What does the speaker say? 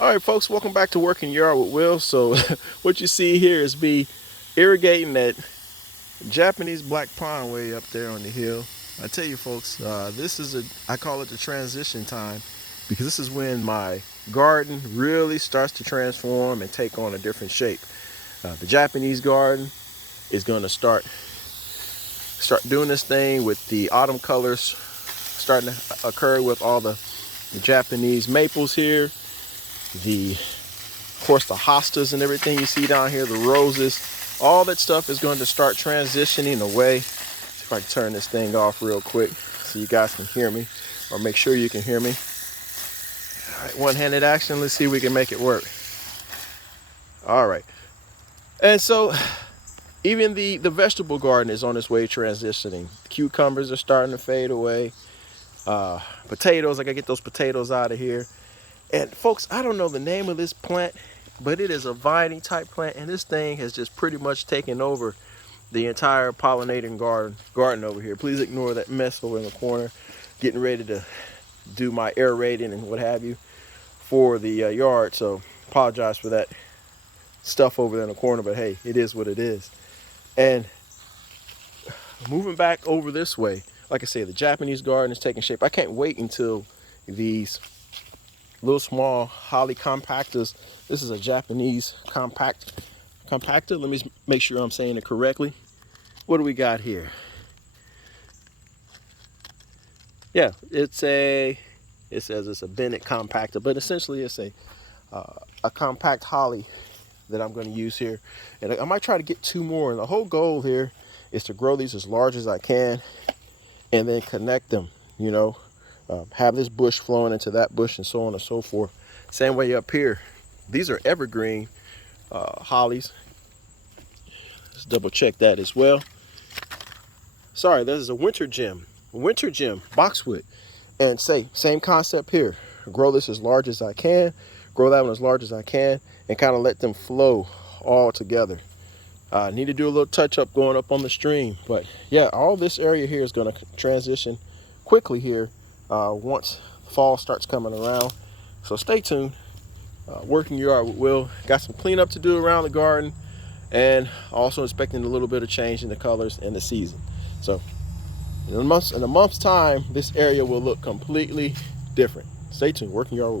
All right, folks, welcome back to Working Yard with Will. So, what you see here is me irrigating that Japanese black pond way up there on the hill. I tell you, folks, I call it the transition time because this is when my garden really starts to transform and take on a different shape. The Japanese garden is going to start doing this thing with the autumn colors starting to occur with all the Japanese maples here, of course, the hostas and everything you see down here, the roses, all that stuff is going to start transitioning away. See if I can turn this thing off real quick so you guys can hear me, or make sure you can hear me. All right, one-handed action. Let's see if we can make it work. All right. And so even the vegetable garden is on its way transitioning. Cucumbers are starting to fade away. Potatoes, I gotta get those potatoes out of here. And folks, I don't know the name of this plant, but it is a viney type plant, and this thing has just pretty much taken over the entire pollinating garden over here. Please ignore that mess over in the corner. Getting ready to do my aerating and what have you for the yard, so apologize for that stuff over there in the corner, but hey, it is what it is. And moving back over this way, like I say, the Japanese garden is taking shape. I can't wait until these little small holly compactors. This is a Japanese compactor. Let me make sure I'm saying it correctly. What do we got here? Yeah, it says it's a Bennett compactor, but essentially it's a compact holly that I'm going to use here. And I might try to get two more. And the whole goal here is to grow these as large as I can and then connect them, have this bush flowing into that bush and so on and so forth. Same way up here. These are evergreen hollies. Let's double check that as well. Sorry, this is a winter gem boxwood. And same concept here. Grow this as large as I can, grow that one as large as I can, and kind of let them flow all together. I need to do a little touch up going up on the stream, but yeah, all this area here is going to transition quickly here once fall starts coming around. So stay tuned. Working Yard with Will. Got some cleanup to do around the garden, and also expecting a little bit of change in the colors and the season. So in a month's time, this area will look completely different. Stay tuned. Working Yard with Will.